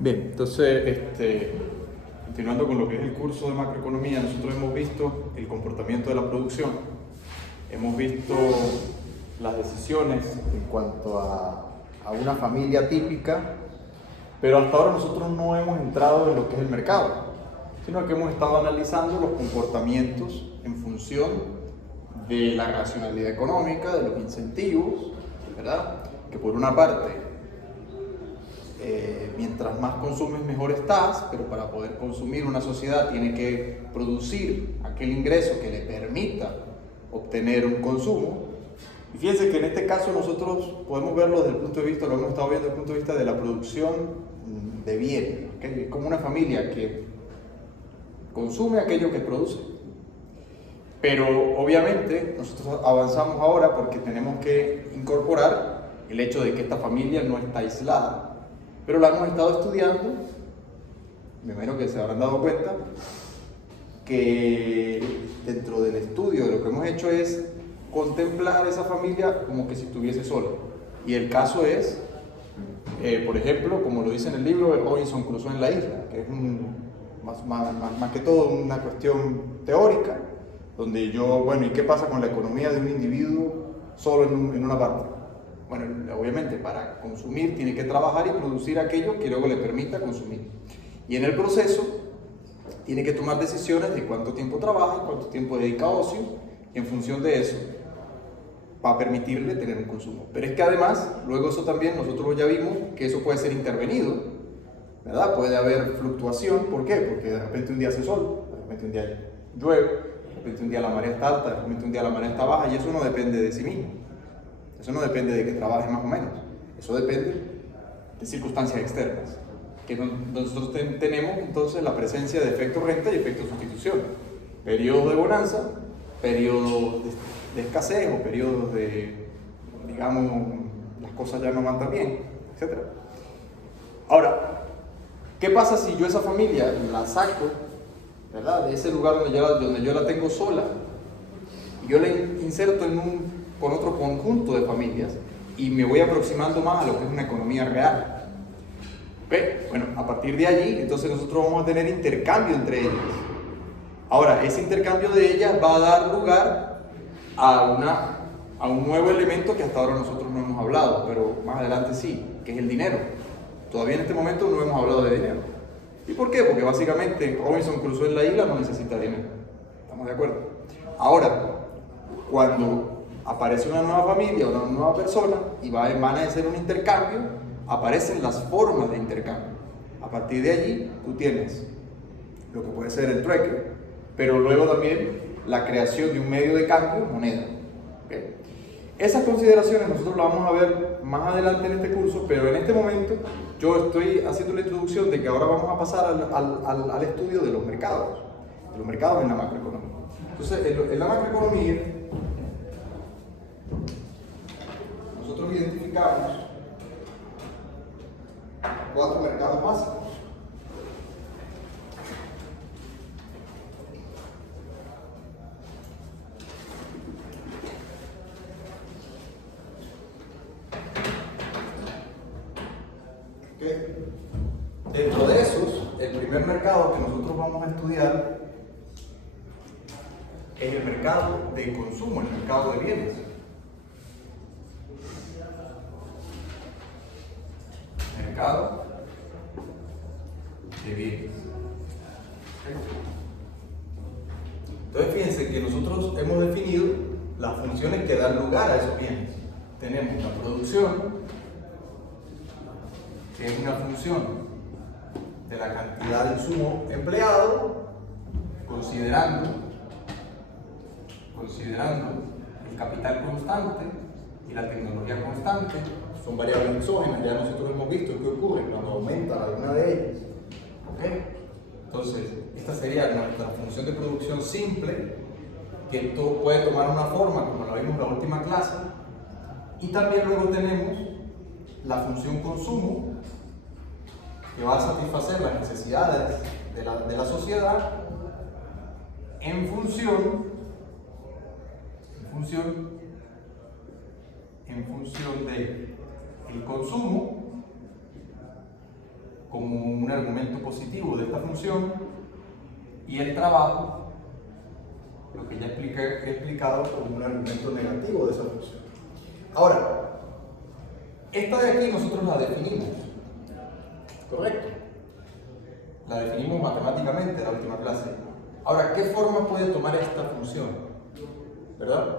Bien, entonces, continuando con lo que es el curso de macroeconomía, nosotros hemos visto el comportamiento de la producción, hemos visto las decisiones en cuanto a una familia típica, pero hasta ahora nosotros no hemos entrado en lo que es el mercado, sino que hemos estado analizando los comportamientos en función de la racionalidad económica, de los incentivos, ¿verdad? Que por una parte, mientras más consumes mejor estás, pero para poder consumir una sociedad tiene que producir aquel ingreso que le permita obtener un consumo. Y fíjense que en este caso nosotros podemos verlo desde el punto de vista, lo hemos estado viendo desde el punto de vista de la producción de bienes, ¿okay? Es como una familia que consume aquello que produce. Pero obviamente nosotros avanzamos ahora porque tenemos que incorporar el hecho de que esta familia no está aislada, pero la hemos estado estudiando. Me imagino que se habrán dado cuenta que dentro del estudio de lo que hemos hecho es contemplar esa familia como que si estuviese sola. Y el caso es, por ejemplo, como lo dice en el libro, Robinson Crusoe en la isla, que es más que todo una cuestión teórica, donde ¿y qué pasa con la economía de un individuo solo en una parte? Bueno, obviamente para consumir tiene que trabajar y producir aquello que luego le permita consumir. Y en el proceso tiene que tomar decisiones de cuánto tiempo trabaja y cuánto tiempo dedica a ocio, y en función de eso va a permitirle tener un consumo. Pero es que además, luego eso también nosotros ya vimos que eso puede ser intervenido, ¿verdad? Puede haber fluctuación. ¿Por qué? Porque de repente un día hace sol, de repente un día llueve, de repente un día la marea está alta, de repente un día la marea está baja, y eso no depende de sí mismo. Eso no depende de que trabajes más o menos. Eso depende de circunstancias externas. Que nosotros tenemos entonces la presencia de efecto renta y efecto sustitución. Periodos de bonanza, periodos de escasez o periodos de, las cosas ya no van tan bien, etc. Ahora, ¿qué pasa si yo esa familia la saco, ¿verdad?, de ese lugar donde yo la tengo sola, y yo la inserto con otro conjunto de familias y me voy aproximando más a lo que es una economía real? Bueno, a partir de allí, entonces nosotros vamos a tener intercambio entre ellas. Ahora, ese intercambio de ellas va a dar lugar a un nuevo elemento que hasta ahora nosotros no hemos hablado, pero más adelante sí, que es el dinero. Todavía en este momento no hemos hablado de dinero. ¿Y por qué? Porque básicamente Robinson Crusoe en la isla no necesita dinero. ¿Estamos de acuerdo? Ahora, cuando aparece una nueva familia, una nueva persona, y van a hacer un intercambio, aparecen las formas de intercambio. A partir de allí, tú tienes lo que puede ser el trueque, pero luego también la creación de un medio de cambio, moneda. ¿Okay? Esas consideraciones nosotros las vamos a ver más adelante en este curso, pero en este momento yo estoy haciendo la introducción de que ahora vamos a pasar al estudio de los mercados en la macroeconomía. Entonces, en la macroeconomía, nosotros identificamos 4 mercados básicos. ¿Okay? Dentro de esos, el primer mercado que nosotros vamos a estudiar es el mercado de consumo, el mercado de bienes. Mercado de bienes. Entonces fíjense que nosotros hemos definido las funciones que dan lugar a esos bienes. Tenemos la producción, que es una función de la cantidad de insumo empleado, considerando el capital constante y la tecnología constante. Son variables exógenas, ya nosotros hemos visto qué ocurre cuando aumenta alguna de ellas. ¿Okay? Entonces, esta sería nuestra función de producción simple, que esto puede tomar una forma como la vimos en la última clase. Y también luego tenemos la función consumo, que va a satisfacer las necesidades de la sociedad en función de el consumo como un argumento positivo de esta función y el trabajo, lo que ya he explicado, como un argumento negativo de esa función. Ahora, esta de aquí nosotros la definimos, ¿correcto? La definimos matemáticamente en la última clase. Ahora, ¿qué forma puede tomar esta función? ¿Verdad?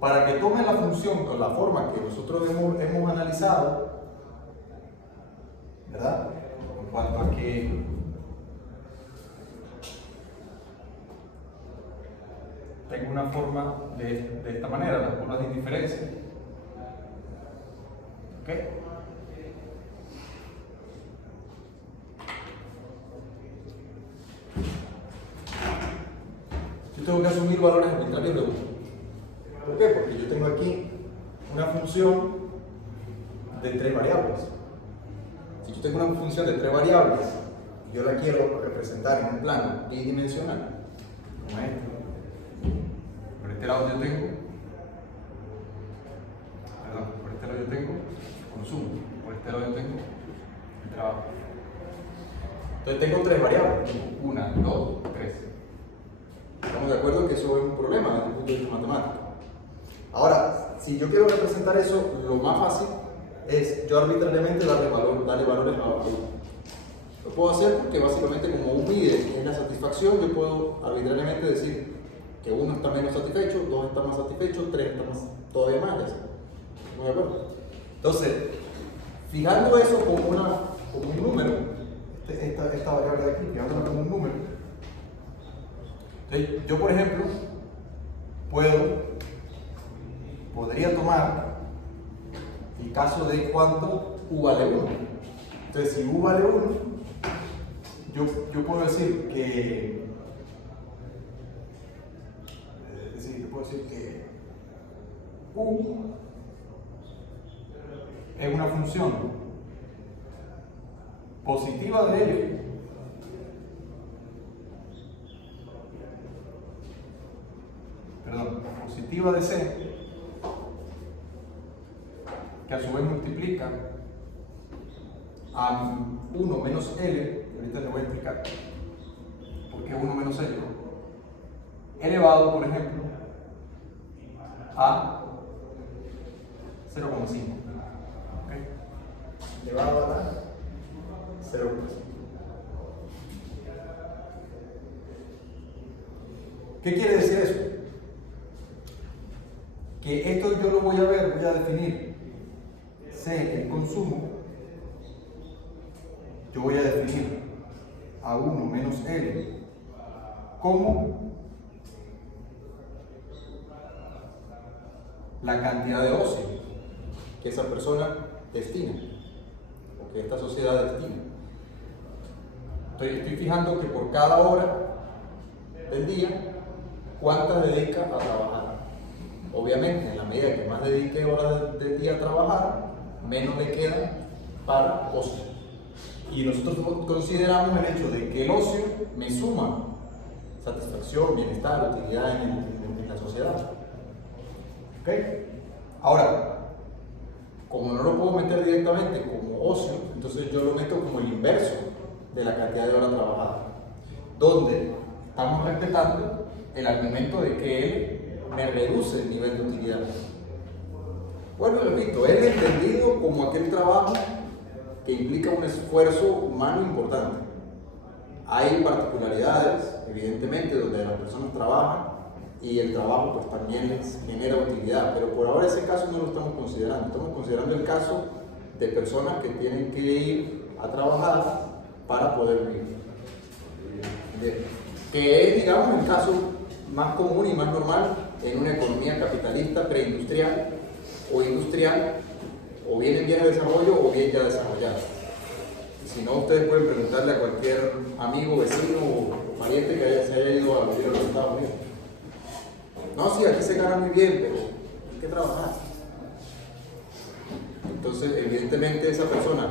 Para que tome la función con la forma que nosotros hemos analizado, ¿verdad? En cuanto a que tengo una forma de esta manera, las curvas de indiferencia. ¿Ok? Yo tengo que asumir valores arbitrarios de 1. ¿Por qué? Porque yo tengo aquí una función de 3 variables. Si yo tengo una función de 3 variables, yo la quiero representar en un plano bidimensional, como este. Por este lado yo tengo, por este lado yo tengo consumo, por este lado yo tengo el trabajo. Entonces tengo 3 variables, 1, 2, 3. Estamos de acuerdo que eso es un problema desde el punto de vista matemático. Ahora, si yo quiero representar eso, lo más fácil es yo arbitrariamente darle valores a uno. Lo puedo hacer porque básicamente como un mide es la satisfacción, yo puedo arbitrariamente decir que 1 está menos satisfecho, 2 está más satisfecho, 3 está todavía más. ¿No de acuerdo? Entonces, fijando eso como un número, esta variable de aquí, fijándola como un número, entonces, yo por ejemplo podría tomar el caso de cuánto U vale 1. Entonces, si U vale 1, yo puedo decir que U es una función positiva de L positiva de C, que a su vez multiplica a 1 menos L, y ahorita les voy a explicar por qué 1 menos L, elevado, por ejemplo, a 0,5. ¿Okay? Elevado a 0,5. ¿Qué quiere decir eso? Que esto yo lo voy a definir C, el consumo, yo voy a definir a 1 menos L como la cantidad de ocio que esa persona destina, o que esta sociedad destina. Estoy fijando que por cada hora del día, ¿cuántas dedica a trabajar? Obviamente, en la medida que más dedique horas del día a trabajar, menos le queda para ocio. Y nosotros consideramos el hecho de que el ocio me suma satisfacción, bienestar, utilidad en la sociedad. ¿Ok? Ahora, como no lo puedo meter directamente como ocio, entonces yo lo meto como el inverso de la cantidad de horas trabajadas, donde estamos respetando el argumento de que él me reduce el nivel de utilidad. Bueno, repito, él es entendido como aquel trabajo que implica un esfuerzo humano importante. Hay particularidades, evidentemente, donde las personas trabajan y el trabajo pues también les genera utilidad, pero por ahora ese caso no lo estamos considerando. Estamos considerando el caso de personas que tienen que ir a trabajar para poder vivir. Que es, digamos, el caso más común y más normal en una economía capitalista preindustrial o industrial, o bien en vías de desarrollo o bien ya desarrollada. Si no, ustedes pueden preguntarle a cualquier amigo, vecino o pariente que se haya ido a vivir a los Estados Unidos. No, sí, aquí se gana muy bien, pero hay que trabajar. Entonces, evidentemente, esa persona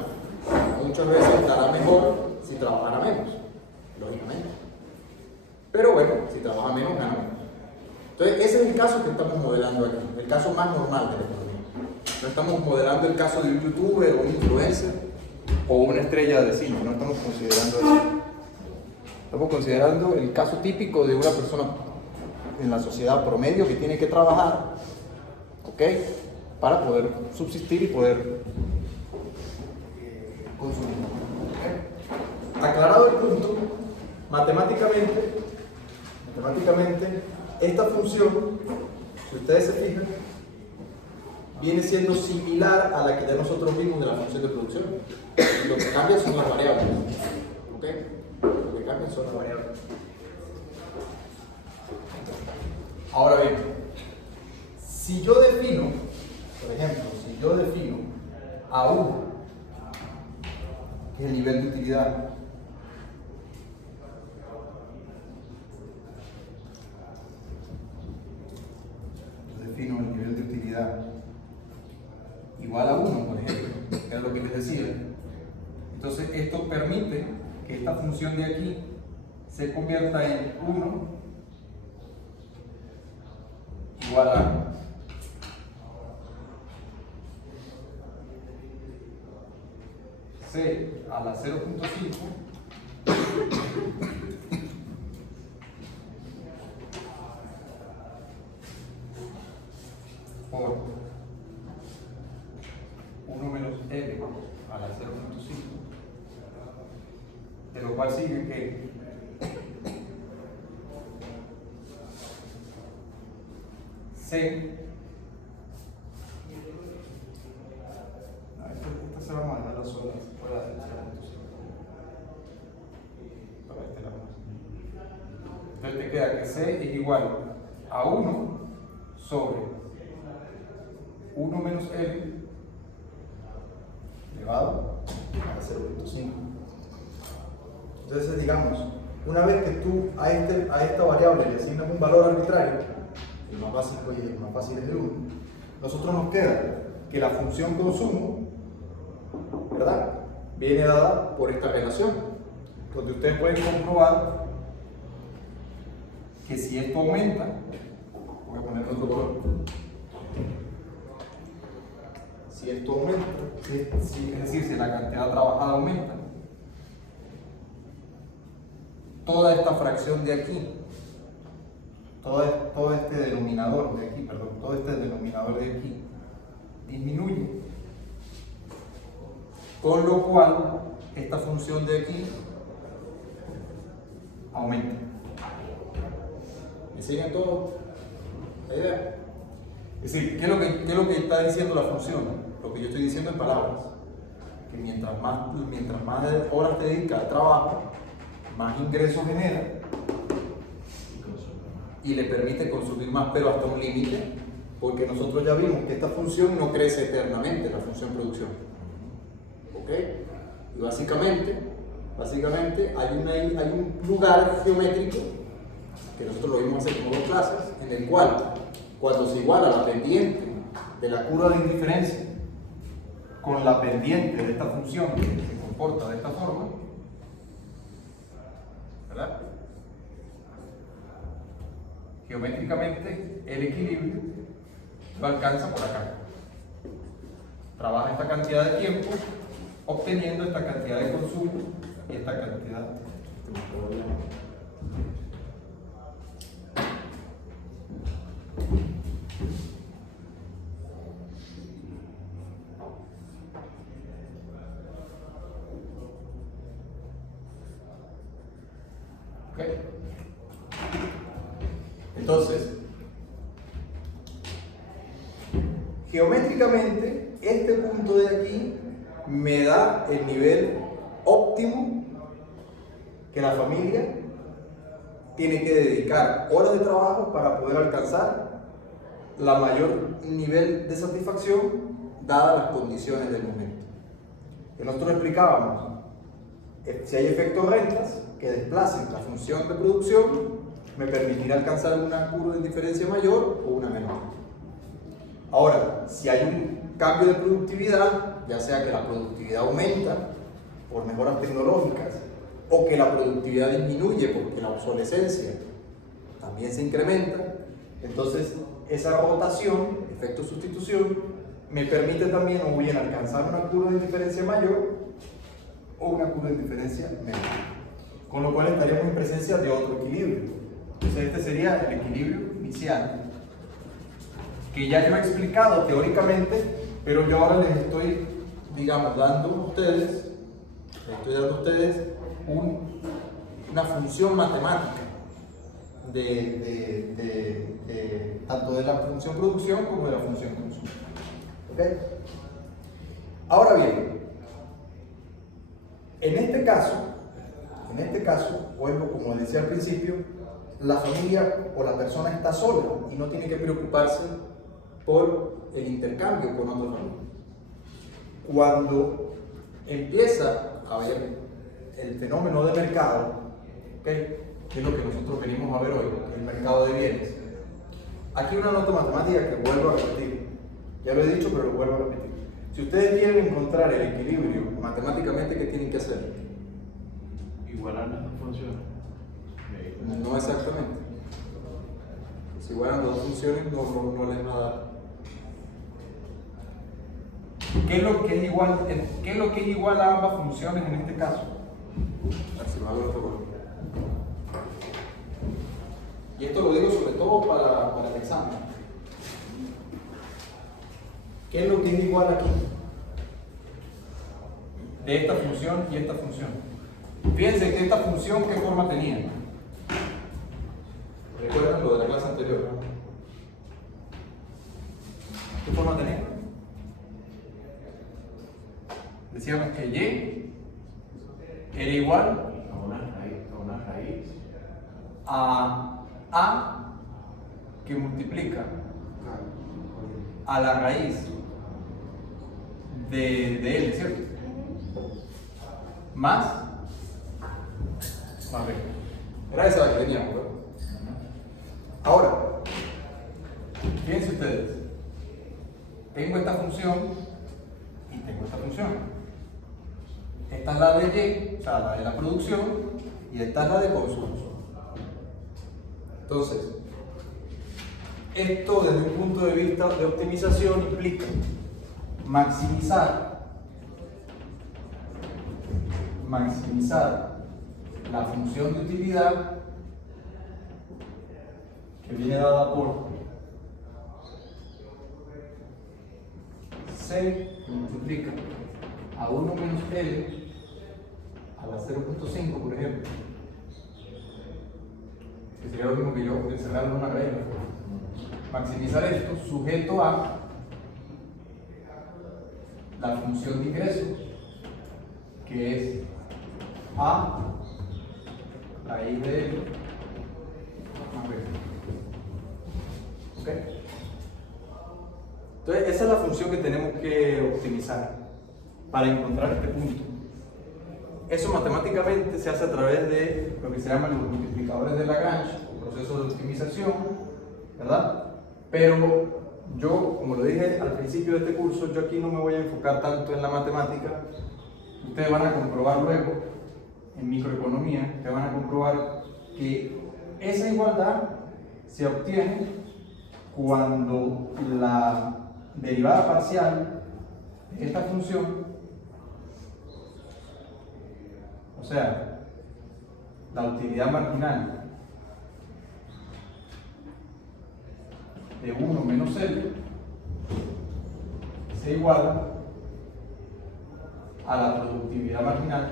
muchas veces estará mejor si trabajara menos, lógicamente. Pero bueno, si trabaja menos, gana menos. Entonces, ese es el caso que estamos modelando aquí, el caso más normal de la economía. No estamos modelando el caso de un youtuber o un influencer, o una estrella de cine, no estamos considerando eso. Estamos considerando el caso típico de una persona en la sociedad promedio que tiene que trabajar, ¿ok?, para poder subsistir y poder consumir. ¿Okay? Aclarado el punto, matemáticamente, esta función, si ustedes se fijan, viene siendo similar a la que ya nosotros vimos de la función de producción. Lo que cambia son las variables. ¿Ok? Lo que cambia son las variables. Ahora bien, si yo defino, por ejemplo, si yo defino A1, que es el nivel de utilidad, defino el nivel de utilidad igual a 1, por ejemplo, que era lo que les decía. Entonces esto permite que esta función de aquí se convierta en 1 igual a C a la 0.5 por 1 menos L a la 0.5, de lo cual sigue que C, esta se va a mandar la sola, se puede hacer 0.5 para este lado. Entonces te queda que C es igual a 1 sobre 1 menos L elevado a 0.5. Entonces, digamos, una vez que tú a esta variable le asignas un valor arbitrario, el más básico y el más fácil es el 1, nosotros nos queda que la función consumo, ¿verdad?, viene dada por esta relación, donde ustedes pueden comprobar que si esto aumenta, voy a poner otro color, si esto aumenta, es decir, si la cantidad trabajada aumenta, toda esta fracción de aquí, todo este denominador de aquí, perdón, todo este denominador de aquí disminuye, con lo cual esta función de aquí aumenta. ¿Me siguen todos la idea? Es decir, ¿qué es lo que está diciendo la función? Lo que yo estoy diciendo en palabras, que mientras más horas te dedicas al trabajo, más ingresos genera y le permite consumir más, pero hasta un límite, porque nosotros ya vimos que esta función no crece eternamente, la función producción. ¿Ok? Y básicamente hay un lugar geométrico, que nosotros lo vimos hace como 2 clases, en el cual, cuando se iguala la pendiente de la curva de indiferencia con la pendiente de esta función que se comporta de esta forma, ¿verdad?, geométricamente el equilibrio lo alcanza por acá. Trabaja esta cantidad de tiempo obteniendo esta cantidad de consumo y esta cantidad de ¿okay? Entonces, geométricamente, este punto de aquí me da el nivel óptimo que la familia tiene que dedicar horas de trabajo para poder alcanzar la mayor nivel de satisfacción dadas las condiciones del momento. Que nosotros explicábamos, si hay efectos rentas que desplacen la función de producción, me permitirá alcanzar una curva de indiferencia mayor o una menor. Ahora, si hay un cambio de productividad, ya sea que la productividad aumenta por mejoras tecnológicas o que la productividad disminuye porque la obsolescencia también se incrementa, entonces esa rotación, efecto sustitución, me permite también o bien alcanzar una curva de indiferencia mayor una curva de diferencia menos. Con lo cual estaríamos en presencia de otro equilibrio. Entonces este sería el equilibrio inicial, que ya yo he explicado teóricamente, pero yo ahora les estoy, digamos, dando a ustedes una función matemática tanto de la función producción como de la función consumo. ¿Okay? Ahora bien, en este caso, vuelvo como decía al principio, la familia o la persona está sola y no tiene que preocuparse por el intercambio con otra familia. Cuando empieza a haber el fenómeno de mercado, ¿okay?, que es lo que nosotros venimos a ver hoy, el mercado de bienes. Aquí una nota matemática que vuelvo a repetir. Ya lo he dicho, pero lo vuelvo a repetir. Si ustedes quieren encontrar el equilibrio matemáticamente, ¿qué tienen que hacer? Igualar las dos funciones. No exactamente. Si igualan las dos funciones, no les va a dar. ¿Qué es lo que es igual a ambas funciones en este caso? A ver si lo hago de otro color. Y esto lo digo sobre todo para el examen. ¿Qué es lo que es igual aquí? De esta función y esta función. Fíjense que esta función, ¿qué forma tenía? ¿Recuerdan lo de la clase anterior? ¿Qué forma tenía? Decíamos que y era igual A una raíz. a A que multiplica a la raíz de L, ¿cierto? Más B. Era esa la que teníamos, ¿verdad? Ahora, fíjense ustedes, tengo esta función y tengo esta función. Esta es la de Y, o sea, la de la producción, y esta es la de consumo. Entonces, esto desde un punto de vista de optimización implica maximizar la función de utilidad que viene dada por C que multiplica a 1 menos L a la 0.5, por ejemplo, que sería lo mismo que yo encerrar en una regla. Maximizar esto sujeto a la función de ingreso, que es A raíz de L más B. ¿Ok? Entonces, esa es la función que tenemos que optimizar para encontrar este punto. Eso matemáticamente se hace a través de lo que se llaman los multiplicadores de Lagrange, o procesos de optimización, ¿verdad? Pero yo, como lo dije al principio de este curso, yo aquí no me voy a enfocar tanto en la matemática. Ustedes van a comprobar luego, en microeconomía, que van a comprobar que esa igualdad se obtiene cuando la derivada parcial de esta función, o sea, la utilidad marginal de 1 menos L, se iguala a la productividad marginal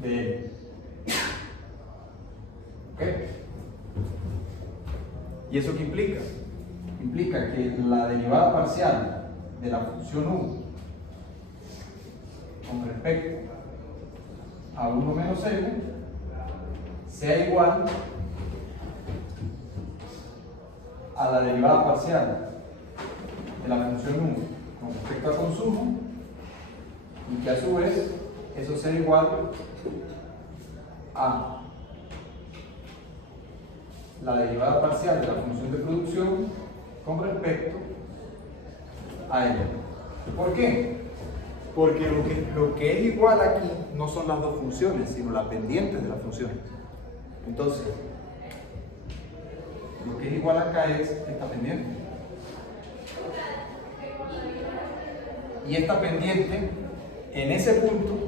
de L. ¿Ok? ¿Y eso qué implica? Implica que la derivada parcial de la función U con respecto a 1 menos L sea igual a la derivada parcial de la función U con respecto al consumo, y que a su vez eso sea igual a la derivada parcial de la función de producción con respecto a ella. ¿Por qué? Porque lo que es igual aquí no son las dos funciones, sino las pendientes de las funciones. Entonces, lo que es igual acá es esta pendiente. y esta pendiente en ese punto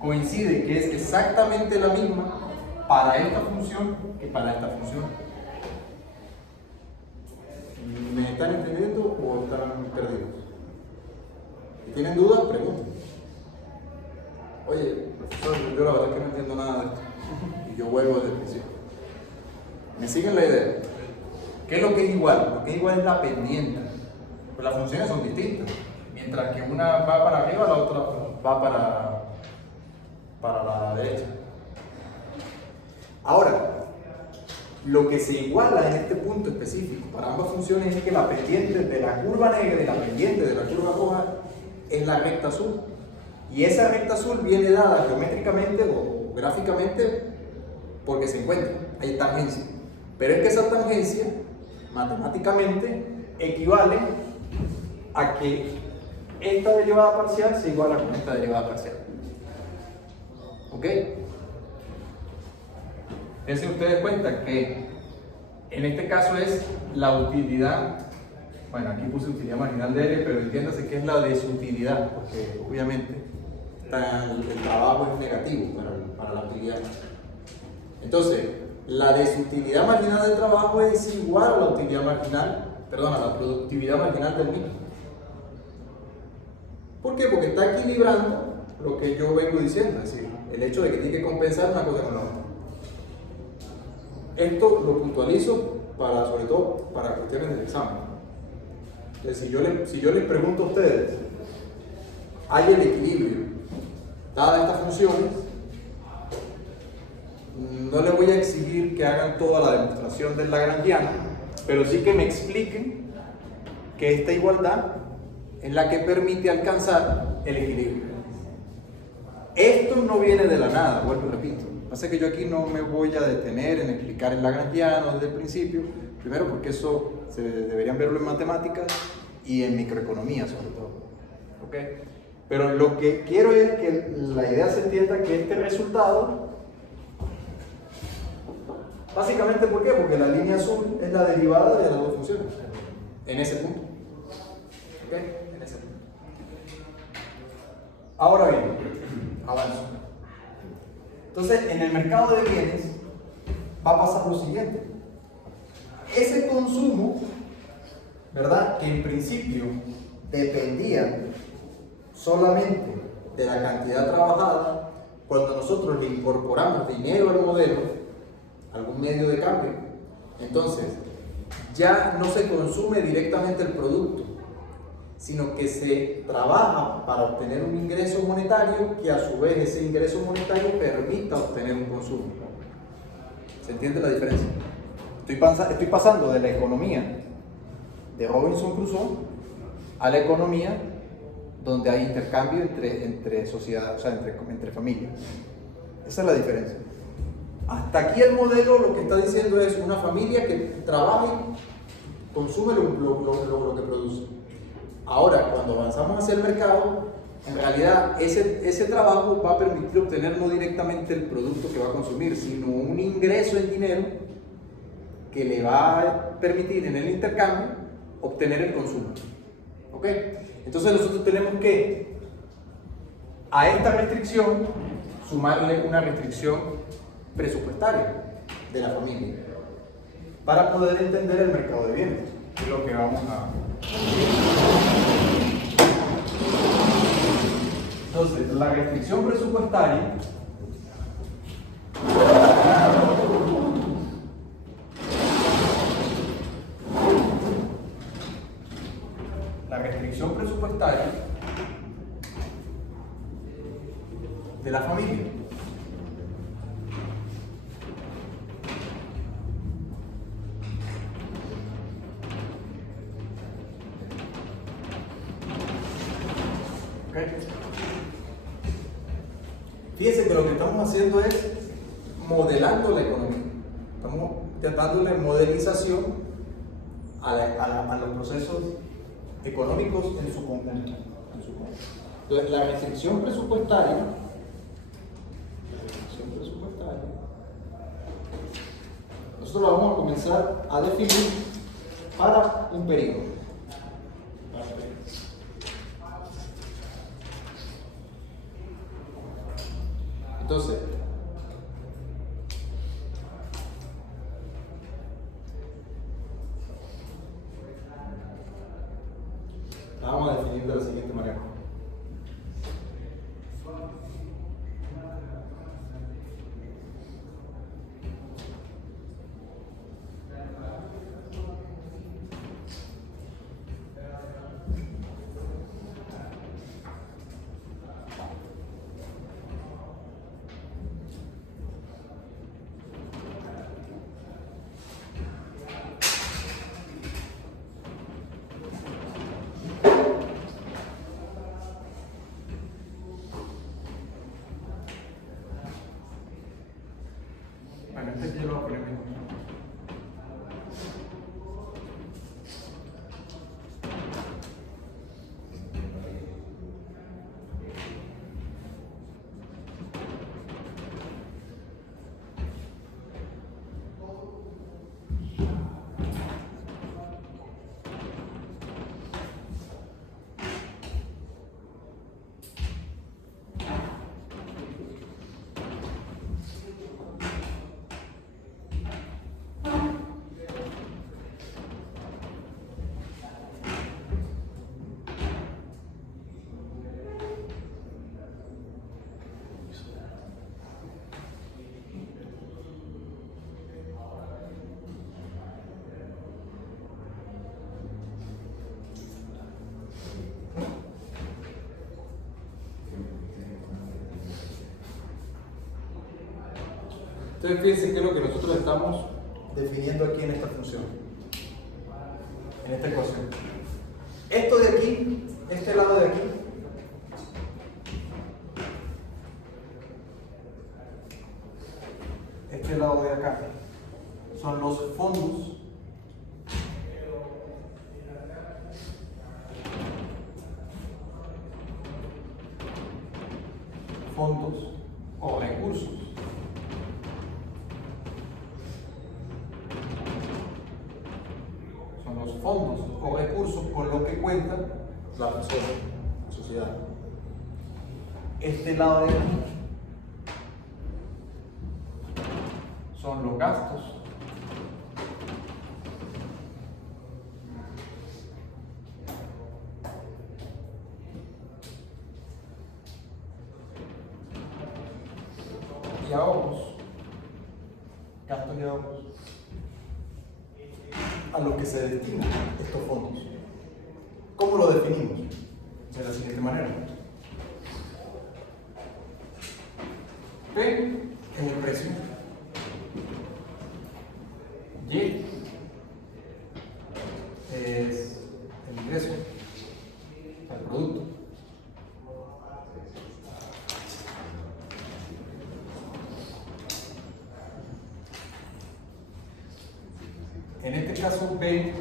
coincide que es exactamente la misma para esta función que para esta función. ¿Me están entendiendo o están perdidos? Si tienen dudas, pregunten. Oye, profesor, yo la verdad es que no entiendo nada de esto. Y yo vuelvo desde el principio. ¿Me siguen la idea? ¿Qué es lo que es igual? Lo que es igual es la pendiente. Pues las funciones son distintas. Mientras que una va para arriba, la otra va para la derecha. Ahora, lo que se iguala en este punto específico para ambas funciones es que la pendiente de la curva negra y la pendiente de la curva roja es la recta azul. Y esa recta azul viene dada geométricamente o gráficamente porque se encuentra, hay tangencia. Pero es que esa tangencia, matemáticamente, equivale a que esta derivada parcial se iguala con esta derivada parcial. ¿Ok? Dense ustedes cuenta que en este caso es la utilidad, bueno, aquí puse utilidad marginal de L, pero entiéndase que es la desutilidad, porque obviamente el trabajo es negativo para la utilidad. Entonces, la desutilidad marginal del trabajo es igual a la utilidad marginal, perdón, a la productividad marginal del mismo. ¿Por qué? Porque está equilibrando lo que yo vengo diciendo, es decir, el hecho de que tiene que compensar una cosa con la otra. Esto lo puntualizo sobre todo para cuestiones del examen. Entonces, si yo les pregunto a ustedes, ¿hay el equilibrio dadas estas funciones? No les voy a exigir que hagan toda la demostración del lagrangiano, pero sí que me expliquen que esta igualdad es la que permite alcanzar el equilibrio. Esto no viene de la nada, vuelvo y repito. Pasa que yo aquí no me voy a detener en explicar el lagrangiano desde el principio, primero porque eso deberían verlo en matemáticas y en microeconomía sobre todo. ¿Okay? Pero lo que quiero es que la idea se entienda que este resultado, básicamente, ¿por qué? Porque la línea azul es la derivada de las dos funciones, en ese punto. ¿Ok? En ese punto. Ahora bien, avanzo. Entonces, en el mercado de bienes va a pasar lo siguiente. Ese consumo, ¿verdad? Que en principio dependía solamente de la cantidad trabajada, cuando nosotros le incorporamos dinero al modelo, algún medio de cambio, entonces ya no se consume directamente el producto, sino que se trabaja para obtener un ingreso monetario que a su vez ese ingreso monetario permita obtener un consumo. ¿Se entiende la diferencia? Estoy pasando de la economía de Robinson Crusoe a la economía donde hay intercambio entre sociedades, o sea, entre familias. Esa es la diferencia. Hasta aquí el modelo lo que está diciendo es una familia que trabaja y consume lo que produce. Ahora, cuando avanzamos hacia el mercado, en realidad ese trabajo va a permitir obtener no directamente el producto que va a consumir, sino un ingreso en dinero que le va a permitir en el intercambio obtener el consumo. ¿Ok? Entonces nosotros tenemos que a esta restricción sumarle una restricción presupuestaria de la familia para poder entender el mercado de bienes, que es lo que vamos a... Entonces, la restricción presupuestaria de la familia. Fíjense que lo que estamos haciendo es modelando la economía. Estamos dándole modelización a los procesos económicos en su conjunto. La restricción presupuestaria, nosotros la vamos a comenzar a definir para un periodo. Entonces, la vamos a definir de la siguiente manera. Bueno, este aquí yo lo voy a poner bien. Entonces fíjense qué es lo que nosotros estamos definiendo aquí en esta función, en esta ecuación. Esto de aquí, este lado de aquí, este lado de acá, son los fondos o recursos. Son los fondos o recursos con los que cuenta la persona, la sociedad. Este lado de aquí son los gastos. Y ahorros, gastos y ahorros, a lo que se destinan estos fondos. ¿Cómo lo definimos? De la siguiente manera. P es el precio. Y es el ingreso, el producto. En este caso, B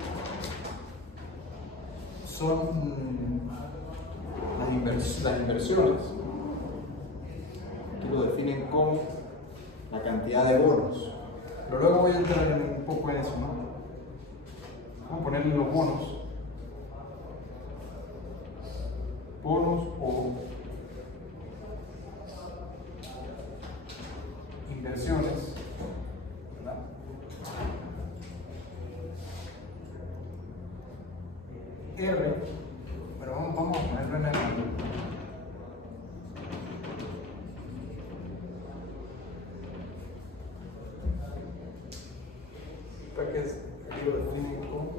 son las inversiones, que lo definen como la cantidad de bonos. Pero luego voy a entrar un poco en eso, ¿no? Vamos a ponerle los bonos. Bonos o inversiones, ¿verdad? R, pero vamos a ponerlo en el para que aquí lo definen como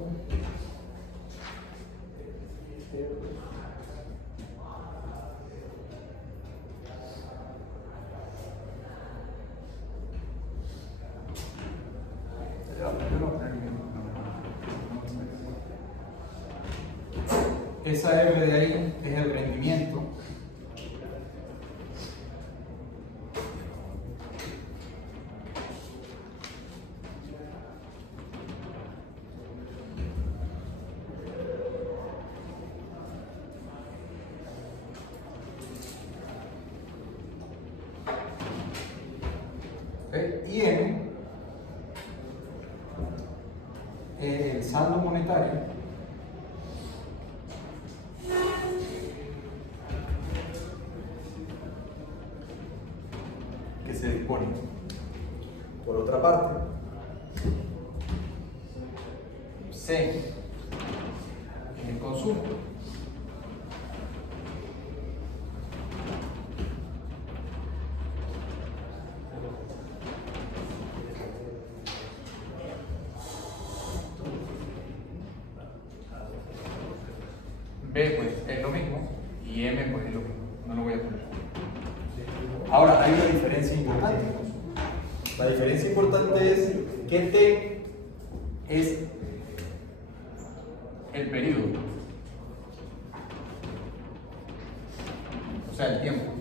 esa R de ahí es el rendimiento. Y M es el saldo monetario se dispone. Por otra parte, C, el consumo. B pues es lo mismo y M pues es lo mismo, no lo voy a poner. Ahora hay una diferencia importante. La diferencia importante es que T es el periodo, o sea el tiempo.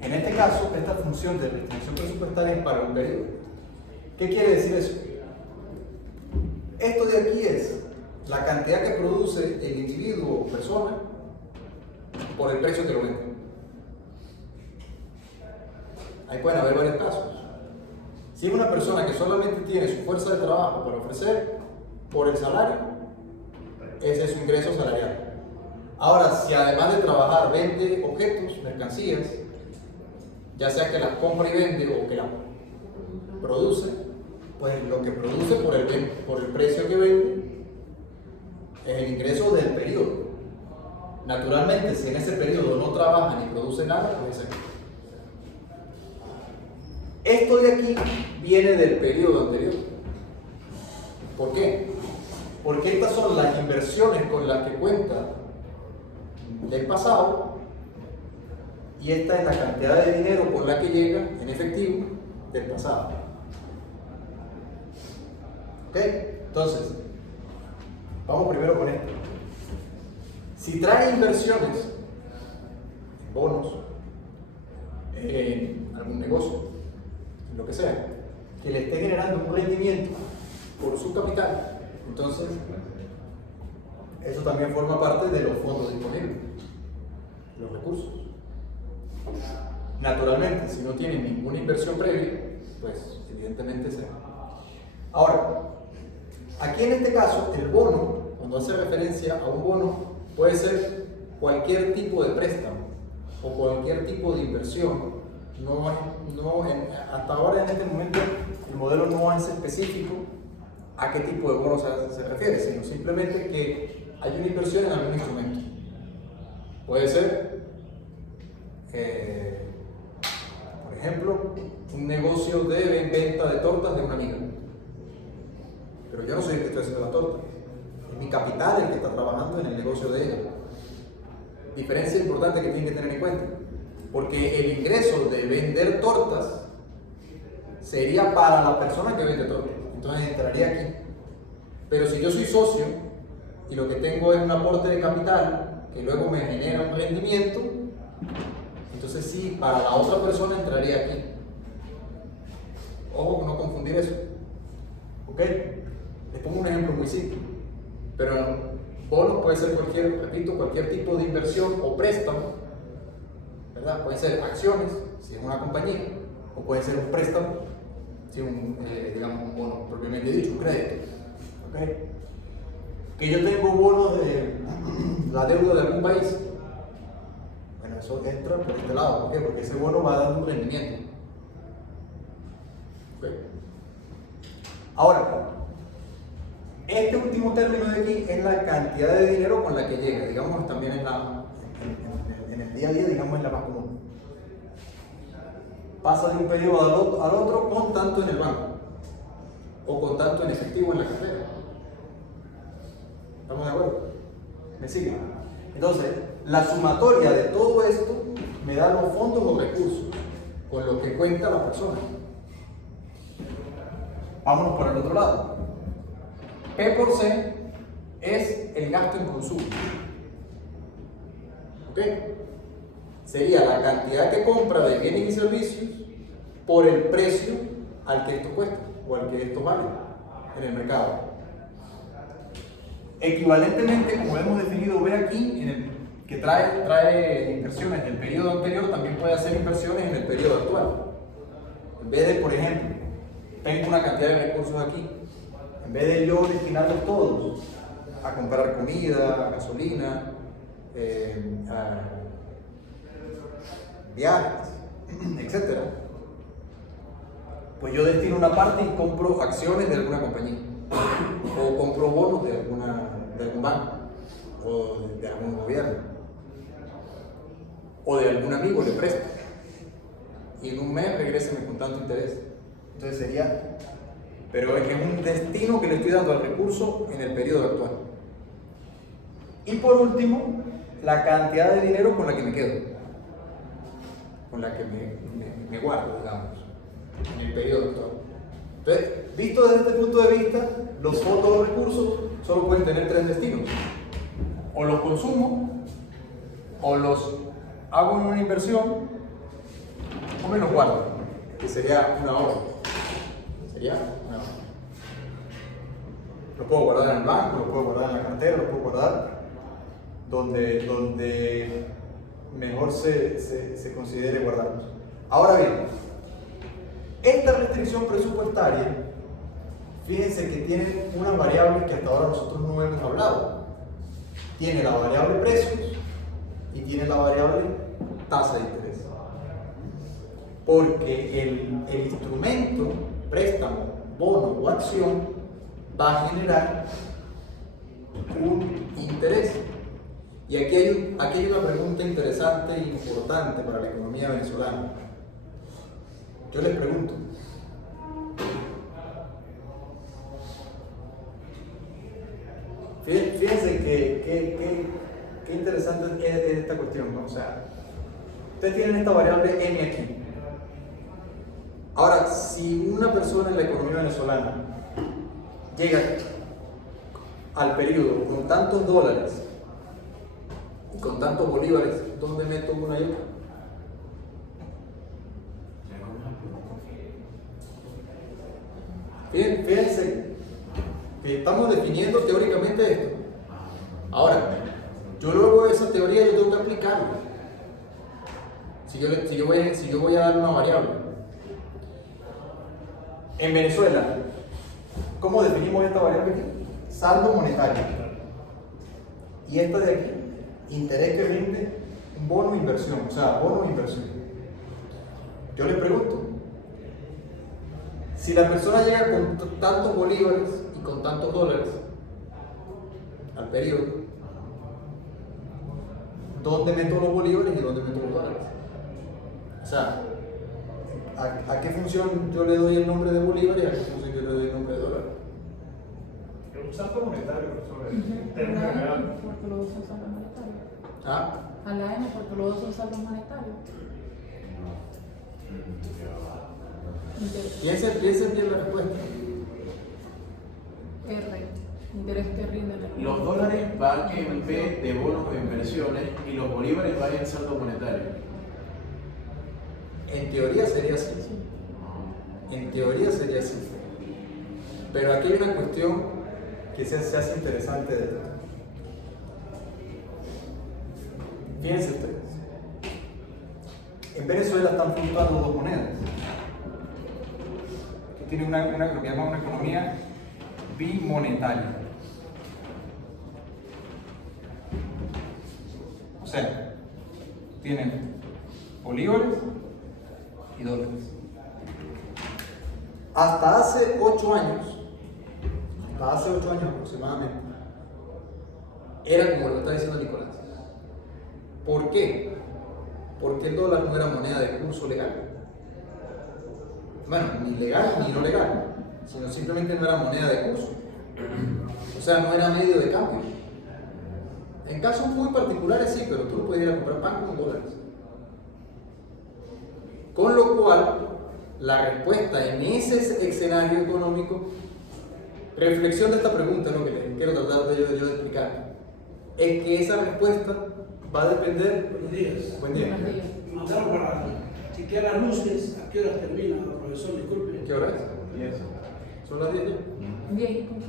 En este caso, esta función de restricción presupuestaria es para un periodo. ¿Qué quiere decir eso? Esto de aquí es la cantidad que produce el individuo o persona por el precio que lo vende. Ahí pueden haber varios casos. Si es una persona que solamente tiene su fuerza de trabajo para ofrecer por el salario, ese es su ingreso salarial. Ahora, si además de trabajar vende objetos, mercancías, ya sea que las compra y vende o que las produce, pues lo que produce por el precio que vende es el ingreso del periodo. Naturalmente, si en ese periodo no trabaja ni produce nada, pues es aquí. Esto de aquí viene del periodo anterior. ¿Por qué? Porque estas son las inversiones con las que cuenta del pasado y esta es la cantidad de dinero por la que llega en efectivo del pasado. ¿Ok? Entonces, vamos primero con esto. Si trae inversiones, bonos, en algún negocio, lo que sea, que le esté generando un rendimiento por su capital, entonces eso también forma parte de los fondos disponibles, los recursos. Naturalmente, si no tienen ninguna inversión previa, pues evidentemente se va. Ahora, aquí en este caso, el bono, cuando hace referencia a un bono, puede ser cualquier tipo de préstamo o cualquier tipo de inversión. Hasta ahora, en este momento, el modelo no es específico a qué tipo de bono se refiere, sino simplemente que hay una inversión en algún instrumento. Puede ser, por ejemplo, un negocio de venta de tortas de una amiga. Pero yo no soy el que estoy haciendo la torta. Es mi capital el que está trabajando en el negocio de ella. Diferencia importante que tienen que tener en cuenta. Porque el ingreso de vender tortas sería para la persona que vende tortas. Entonces entraría aquí. Pero si yo soy socio y lo que tengo es un aporte de capital que luego me genera un rendimiento, entonces sí, para la otra persona entraría aquí. Ojo, no confundir eso. ¿Ok? Les pongo un ejemplo muy simple. Pero bonos puede ser cualquier tipo de inversión o préstamo, ¿verdad? Pueden ser acciones, si es una compañía, o puede ser un préstamo, si es digamos un bono propiamente dicho, un crédito. ¿Okay? Que yo tengo bonos de la deuda de algún país, bueno, eso entra por este lado. ¿Por qué? Porque ese bono va dando un rendimiento. ¿Okay? Ahora, este último término de aquí es la cantidad de dinero con la que llega, digamos, también en el día a día, digamos, es la más común. Pasa de un periodo al otro con tanto en el banco o con tanto en efectivo en la cartera. ¿Estamos de acuerdo? ¿Me siguen? Entonces, la sumatoria de todo esto me da los fondos o recursos con los que cuenta la persona. Vámonos por el otro lado. P por C es el gasto en consumo. ¿Ok? Sería la cantidad que compra de bienes y servicios por el precio al que esto cuesta o al que esto vale en el mercado. Equivalentemente, como hemos definido B aquí, que trae inversiones del periodo anterior, también puede hacer inversiones en el periodo actual. En vez de, por ejemplo, tengo una cantidad de recursos aquí, en vez de yo destinarlos todos a comprar comida, gasolina, viajes, etcétera, pues yo destino una parte y compro acciones de alguna compañía, o compro bonos de algún banco, o de algún gobierno, o de algún amigo, le presto, y en un mes regréseme con tanto interés. Entonces sería, pero es un destino que le estoy dando al recurso en el periodo actual. Y por último, la cantidad de dinero con la que me quedo, con la que me guardo, digamos, en el periodo actual. Entonces, visto desde este punto de vista, los fondos o recursos solo pueden tener tres destinos: o los consumo, o los hago en una inversión, o me los guardo, que sería un ahorro. Sería un ahorro. Lo puedo guardar en el banco, lo puedo guardar en la cartera, lo puedo guardar donde mejor se considere guardarlos. Ahora bien, esta restricción presupuestaria, fíjense que tiene unas variables que hasta ahora nosotros no hemos hablado. Tiene la variable precios y tiene la variable tasa de interés. Porque el instrumento, préstamo, bono o acción, va a generar un interés. Y aquí hay una pregunta interesante e importante para la economía venezolana. Yo les pregunto, fíjense qué interesante es esta cuestión, ¿no? O sea, ustedes tienen esta variable M aquí. Ahora, si una persona en la economía venezolana llega al periodo con tantos dólares y con tantos bolívares, ¿dónde meto una y otra? Fíjense que estamos definiendo teóricamente esto. Ahora, yo luego de esa teoría yo tengo que aplicarla. Si yo voy a dar una variable. En Venezuela, ¿cómo definimos esta variable aquí? Saldo monetario. Y esta de aquí, interés que rinde un bono de inversión, o sea, bono de inversión. Yo les pregunto, si la persona llega con tantos bolívares y con tantos dólares al periodo, ¿dónde meto los bolívares y dónde meto los dólares? O sea, ¿a qué función yo le doy el nombre de bolívar y a qué función yo le doy el nombre de dólar? Un saldo monetario, profesor, en términos generales. Porque los dos son saldos monetarios. ¿Ah? A la M porque los dos son saldos monetarios. Piensen bien la respuesta. R. Interés que rinde el recurso. Los dólares van en B de bonos o inversiones y los bolívares van en saldo monetario. En teoría sería así. En teoría sería así. Pero aquí hay una cuestión que se hace interesante de esto. Fíjense ustedes. En Venezuela están fluctuando dos monedas. Que tiene lo que llaman una economía bimonetaria. O sea, tienen bolívares y dólares. Hasta hace 8 años aproximadamente, era como lo está diciendo Nicolás. ¿Por qué? Porque el dólar no era moneda de curso legal. Bueno, ni legal ni no legal, sino simplemente no era moneda de curso. O sea, no era medio de cambio. En casos muy particulares sí, pero tú no podías ir a comprar pan con dólares. Con lo cual, la respuesta en ese escenario económico, reflexión de esta pregunta, lo que les quiero tratar de yo de explicar, es que esa respuesta va a depender. Buenos días. Buen día. Buenos días. Mandaron para chequear las luces. ¿A qué horas termina, profesor? Disculpe. ¿Qué hora es? ¿Son las 10 ya? 10 y punto.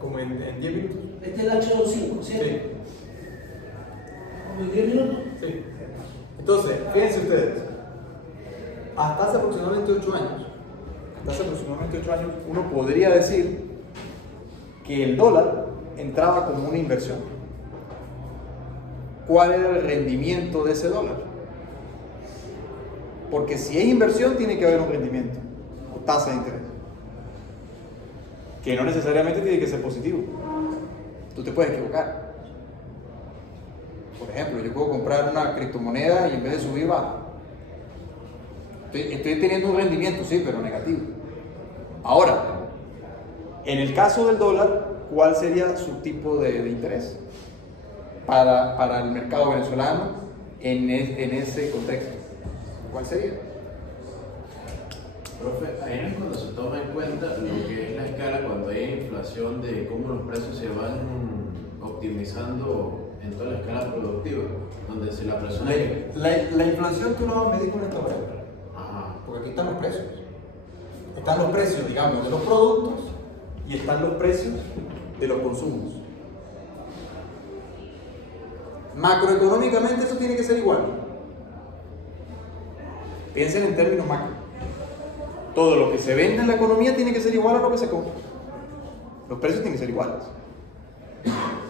Como en 10 minutos. Este es el H25, ¿cierto? Sí, ¿Como en 10 minutos? sí. Entonces, fíjense ustedes, hasta hace aproximadamente 8 años, uno podría decir que el dólar entraba como una inversión. ¿Cuál era el rendimiento de ese dólar? Porque si es inversión, tiene que haber un rendimiento o tasa de interés. Que no necesariamente tiene que ser positivo. Tú te puedes equivocar. Por ejemplo, yo puedo comprar una criptomoneda y en vez de subir, baja. Estoy teniendo un rendimiento, sí, pero negativo. Ahora, en el caso del dólar, ¿cuál sería su tipo de interés para el mercado venezolano en ese contexto? ¿Cuál sería? Profe, ahí es cuando se toma en cuenta lo que es la escala cuando hay inflación de cómo los precios se van optimizando en toda la escala productiva, donde si la persona... La inflación tú no vas a medir con esta variable. Ajá. Porque aquí están los precios. Están los precios, digamos, de los productos y están los precios de los consumos. Macroeconómicamente eso tiene que ser igual. Piensen en términos macro. Todo lo que se vende en la economía tiene que ser igual a lo que se compra. Los precios tienen que ser iguales.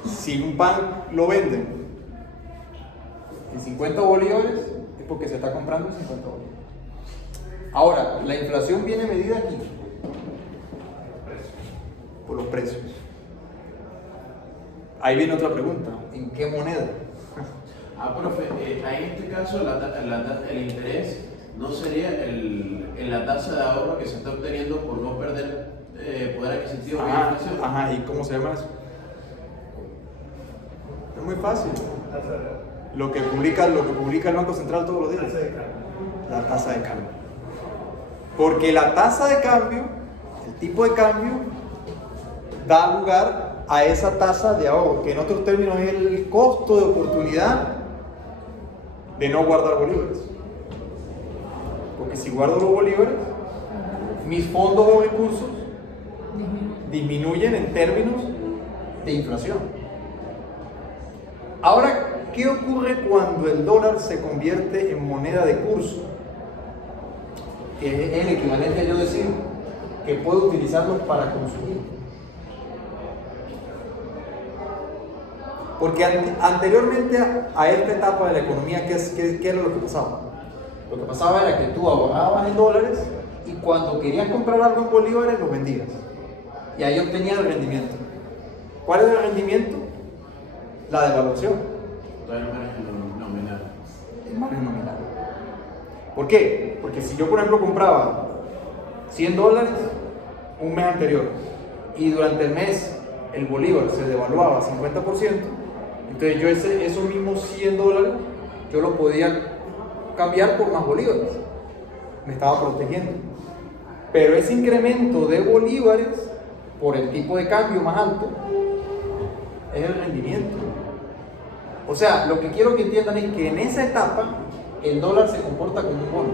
Si un pan lo venden en 50 bolívares, es porque se está comprando en 50 bolívares. Ahora, la inflación viene medida aquí por los precios. Ahí viene otra pregunta: ¿en qué moneda? Profe, ahí en este caso el interés no sería en la tasa de ahorro que se está obteniendo por no perder poder adquisitivo vía inflación. Ajá, ¿y cómo se llama eso? Es muy fácil. Lo que publica el Banco Central todos los días. La tasa de cambio. Porque la tasa de cambio, el tipo de cambio, da lugar a esa tasa de ahorro, que en otros términos es el costo de oportunidad de no guardar bolívares. Porque si guardo los bolívares, mis fondos o recursos disminuyen en términos de inflación. Ahora, ¿qué ocurre cuando el dólar se convierte en moneda de curso? Que es el equivalente a yo decir que puedo utilizarlos para consumir. Porque anteriormente a esta etapa de la economía, ¿qué era lo que pasaba? Lo que pasaba era que tú ahorrabas en dólares y cuando querías comprar algo en bolívares lo vendías. Y ahí obtenías el rendimiento. ¿Cuál es el rendimiento? La devaluación. Todo el margen nominal. El margen nominal. ¿Por qué? Porque si yo, por ejemplo, compraba $100 un mes anterior y durante el mes el bolívar se devaluaba 50%, entonces yo esos mismos $100 yo los podía cambiar por más bolívares. Me estaba protegiendo. Pero ese incremento de bolívares por el tipo de cambio más alto es el rendimiento. O sea, lo que quiero que entiendan es que en esa etapa el dólar se comporta como un bono.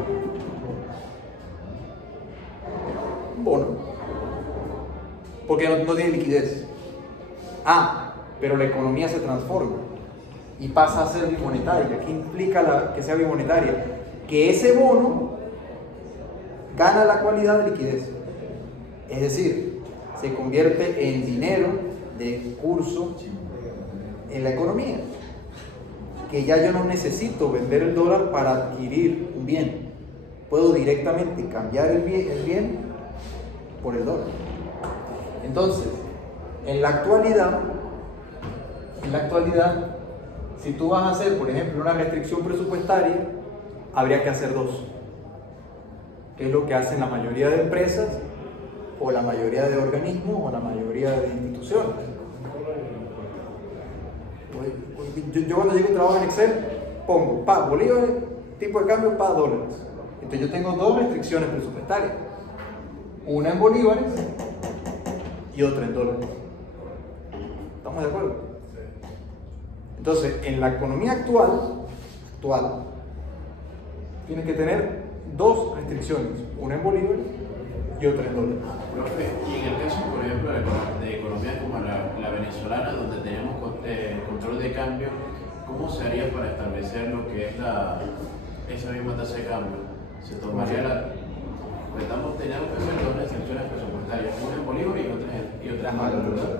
Un bono. Porque no tiene liquidez. Pero la economía se transforma y pasa a ser bimonetaria. ¿Qué implica que sea bimonetaria? Que ese bono gana la cualidad de liquidez. Es decir, se convierte en dinero de curso en la economía. Que ya yo no necesito vender el dólar para adquirir un bien. Puedo directamente cambiar el bien por el dólar. Entonces, en la actualidad, si tú vas a hacer, por ejemplo, una restricción presupuestaria, habría que hacer dos. Que es lo que hacen la mayoría de empresas, o la mayoría de organismos, o la mayoría de instituciones. Yo cuando llego a trabajo en Excel, pongo bolívares, tipo de cambio, dólares. Entonces yo tengo dos restricciones presupuestarias. Una en bolívares y otra en dólares. ¿Estamos de acuerdo? Entonces, en la economía actual, tienes que tener dos restricciones. Una en bolívares y otra en dólares. Profe, y en el caso, por ejemplo, de economías como la venezolana, donde tenemos control de cambio, ¿cómo se haría para establecer lo que es esa misma tasa de cambio? Se tomaría tenemos que hacer dos restricciones presupuestarias, una en bolívar y otra en dólar.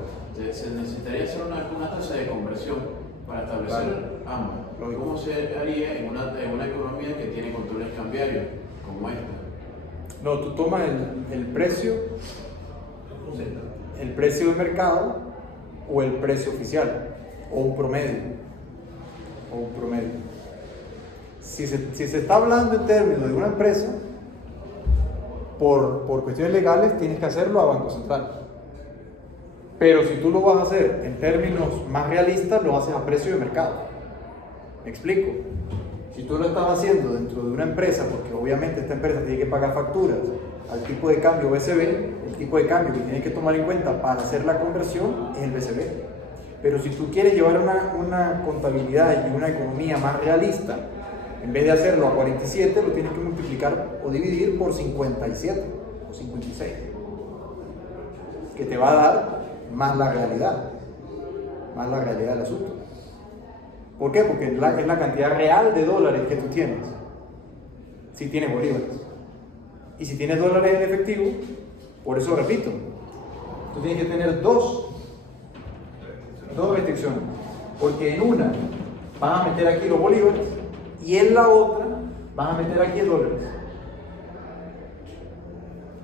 Se necesitaría hacer una tasa de conversión para establecer Vale. ambas. Lógico. ¿Cómo se haría en una economía que tiene controles cambiarios como esta? No, tú tomas el precio de mercado o el precio oficial, o un promedio. Si se está hablando en términos de una empresa, por cuestiones legales tienes que hacerlo a Banco Central. Pero si tú lo vas a hacer en términos más realistas, lo haces a precio de mercado. ¿Me explico? Si tú lo estás haciendo dentro de una empresa, porque obviamente esta empresa tiene que pagar facturas al tipo de cambio BCB, el tipo de cambio que tienes que tomar en cuenta para hacer la conversión es el BCB. Pero si tú quieres llevar una contabilidad y una economía más realista, en vez de hacerlo a 47, lo tienes que multiplicar o dividir por 57 o 56, que te va a dar más la realidad del asunto. ¿Por qué? Porque es la cantidad real de dólares que tú tienes, si tienes bolívares. Y si tienes dólares en efectivo, por eso repito, tú tienes que tener dos restricciones, porque en una vas a meter aquí los bolívares y en la otra vas a meter aquí el dólares.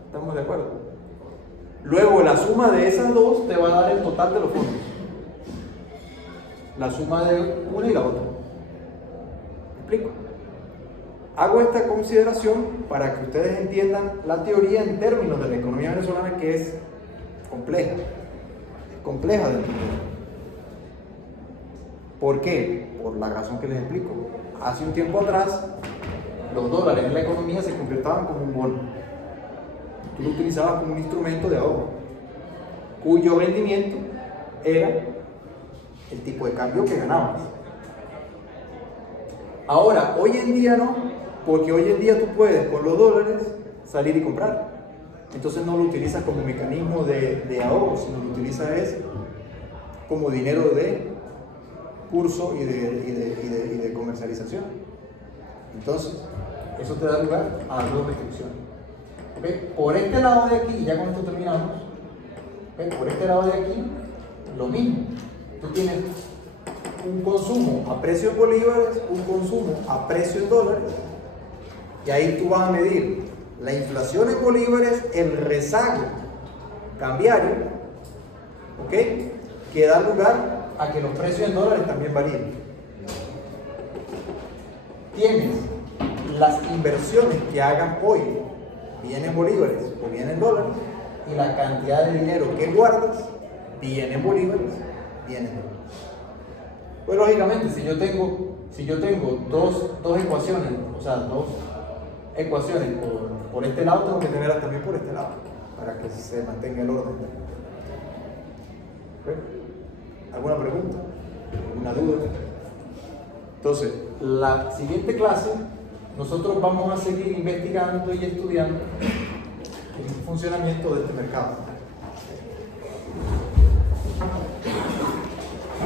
¿Estamos de acuerdo? Luego la suma de esas dos te va a dar el total de los fondos. La suma de una y la otra. ¿Me explico? Hago esta consideración para que ustedes entiendan la teoría en términos de la economía venezolana, que es compleja. Es compleja de entender. ¿Por qué? Por la razón que les explico. Hace un tiempo atrás, los dólares en la economía se comportaban como un bono. Tú lo utilizabas como un instrumento de ahorro, cuyo rendimiento era el tipo de cambio que ganabas. Ahora, hoy en día no, porque hoy en día tú puedes con los dólares salir y comprar. Entonces no lo utilizas como mecanismo de ahorro, sino lo utilizas como dinero de curso y de comercialización. Entonces, eso te da lugar a dos restricciones. ¿Okay? Por este lado de aquí, ya con esto terminamos, ¿okay? Por este lado de aquí, lo mismo. Tú tienes un consumo a precio en bolívares, un consumo a precio en dólares, y ahí tú vas a medir la inflación en bolívares, el rezago cambiario, ¿ok? Que da lugar a que los precios en dólares también varíen. Tienes las inversiones que hagan hoy, bien en bolívares o bien en dólares, y la cantidad de dinero que guardas, bien en bolívares, bien en dólares. Pues lógicamente, si yo tengo dos ecuaciones, o sea, dos ecuaciones por este lado, tengo que tenerlas también por este lado, para que se mantenga el orden. ¿Okay? ¿Alguna pregunta? ¿Alguna duda? Entonces, la siguiente clase, nosotros vamos a seguir investigando y estudiando el funcionamiento de este mercado.